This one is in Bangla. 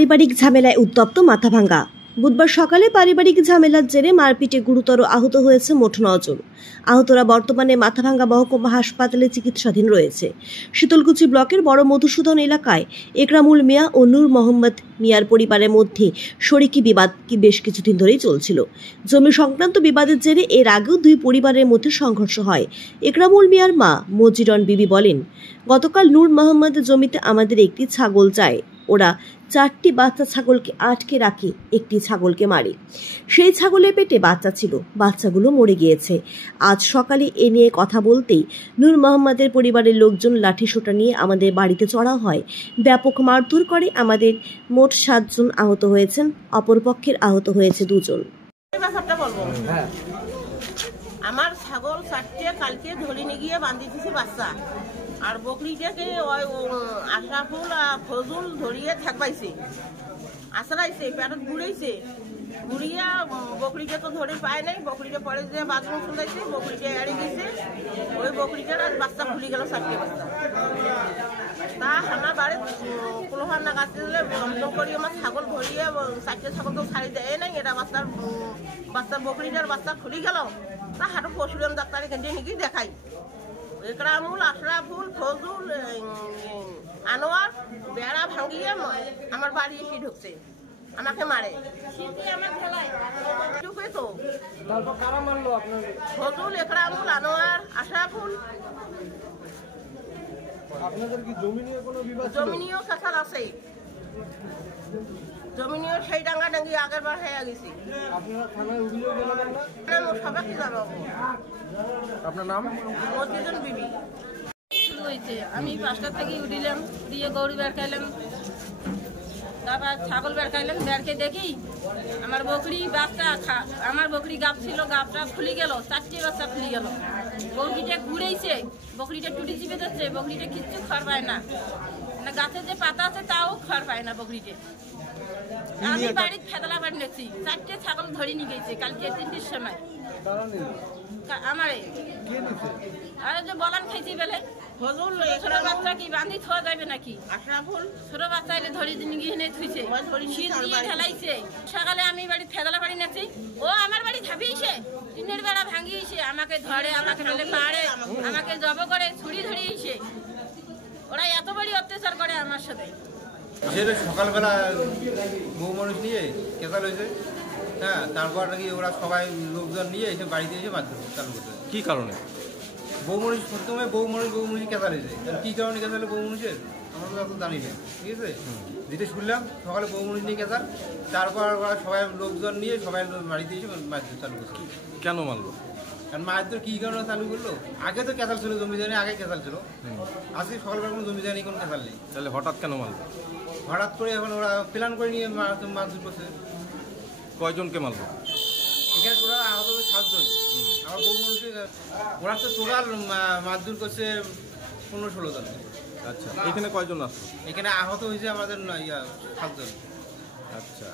পারিবারিক ঝামেলায় উত্তপ্ত মাথাভাঙ্গা। বুধবার সকালে পারিবারিক ঝামেলার জেরে মারপিটে গুরুতর আহত হয়েছে মোট 9 জন। আহতরা বর্তমানে মাথাভাঙ্গা মহকুমা হাসপাতালে চিকিৎসাধীন রয়েছে। শীতলকুচি ব্লকের বড় মধুসূদন এলাকায় একরামুল মিয়া ও নূর মোহাম্মদ মিয়ার পরিবারের মধ্যে শরিকি বিবাদ বেশ কিছুদিন ধরেই চলছিল। জমি সংক্রান্ত বিবাদের জেরে এর আগেও দুই পরিবারের মধ্যে সংঘর্ষ হয়। একরামুল মিয়ার মা মজিরন বিবি বলেন, গতকাল নূর মোহাম্মদের জমিতে আমাদের একটি ছাগল চায়। ওরা 4টি বাচ্চা ছাগলকে আটকে রাখে, একটি ছাগলকে মারে। সেই ছাগলের পেটে বাচ্চা ছিল, বাচ্চাগুলো মরে গিয়েছে। আজ সকালে এ নিয়ে কথা বলতেই নূর মোহাম্মদের পরিবারের লোকজন লাঠিসোঁটা নিয়ে আমাদের বাড়িতে চড়াও হয়, ব্যাপক মারধর করে। আমাদের মোট 7 জন আহত হয়েছেন, অপরপক্ষের আহত হয়েছে 2 জন। আমার ছাগল 4টে কালকে ধরে নিয়ে গিয়ে বাঁধি দিয়েছে বাচ্চা, আর বকরিটাকে ওই আশরাফুল ফজুল ধরিয়ে থাকবাইছে, আশরাইছে পেটত ঘুরাইছে, ঘুরিয়া বকরিটা তো ধরে পায় নাই। বকরিটা পরে যে বাথরুম চলাইছে, বকরিটা এড়ে গেছে। ওই বকরিটার আর বাচ্চা খুলে গেল, 4টে বাচ্চা। তা আমার বাড়ি কোলোহার না গাছে দিলে বন্ধ করি আমার ছাগল ধরিয়ে 4টে ছাগলকেও ছাড়ি দেয় নাই। এটা বাচ্চা বকরিটার বাচ্চা খুলে গেল। তা হাঁটু পশুরাম ডাক্তার এখান থেকে নিয়ে দেখাই। একরামুল, আশরাফুল, ফজুল, আনোয়ার বেড়া ভাঙিয়ে আমার বাড়ি এসে ঢুকছে, আমাকে মারে। তো ফজুল, একরামুল, আনোয়ার, আশরাফুল। জমি নিয়েও কাছাল আছে, জমি নিয়েও সেই ডাঙ্গা ডাঙ্গি আগের বার হয়ে গেছি। সবাইকে জানাবো। আপনার নাম? মধুসূদন বিবি। আমি 5টা থেকে উঠিলাম, দিয়ে গরু বের খাইলাম, তারপর ছাগল বের খাইলাম। বেরকে দেখি আমার বকরি বাচ্চা, আমার বকরি গাপ ছিল, গাপটা খুলে গেল, 4টে বাচ্চা খুলে গেল। বকরিটা ঘুরেছে, বকরিটা টুটি চিপে যাচ্ছে, বকরিটা কিচ্ছু খড় পায় না। গাছের যে পাতা আছে তাও খড় পায় না বকরিটা। আমি বাড়ির ফেদলা বাড়ি নেছি, 4টে ছাগল ধরে নিয়ে গেছে কালকে 3টির সময়। আমারে আরে যে বলান খাইছি বেলে ফজল ছোট বাচ্চা কি বাঁধি থোয়া যাবে নাকি? আশরাফুল ছোট বাচ্চা এলে ধরে গিয়ে এনে থুইছে, শীত দিয়ে ঠেলাইছে। সকালে আমি বাড়ি ফেদলা বাড়ি নেছি, ও আমার বাড়ি ঝাঁপিয়েছে, টিনের বেড়া ভাঙিয়েছে, আমাকে ধরে, আমাকে বলে পাড়ে, আমাকে জব করে, ছুরি ধরিয়েছে। ওরা এত বড় অত্যাচার করে আমার সাথে। সকালবেলা বউ মানুষ নিয়ে কেসাল হয়েছে, হ্যাঁ। তারপর নাকি ওরা সবাই লোকজন নিয়ে এসে বাড়িতে এসে মারধর চালু করতে। কি কারণে? বউ মানুষ প্রথমে বউ মানুষ কেসাল হয়েছে। কি কারণে কেসাল বউ মানুষের আমরা তো জানি না, ঠিক আছে। যেটা শুনলাম সকালে বউ মানুষ নিয়ে কেসাল, তারপর ওরা সবাই লোকজন নিয়ে সবাই বাড়িতে এসে মারধর চালু করছে। কেন মারলো? কারণ মারধর কি কারণে চালু করলো? আগে তো কেসাল ছিল, জমিদারি আগে কেসাল ছিল। আজকে সকালবেলা কোনো জমিদারি কোনো কেসাল নেই। তাহলে হঠাৎ কেন মারলো? হঠাৎ করে এখন ওরা প্ল্যান করে নিয়ে মারধর করছে। কয়জনকে মারলো? এখানে ওরা আহত 7 জন। আমার বউ মানুষের ওরা তো টোটাল মারধর করছে 15-16 জন। আচ্ছা, এখানে কয়জন আছে? এখানে আহত হয়েছে আমাদের 7 জন। আচ্ছা।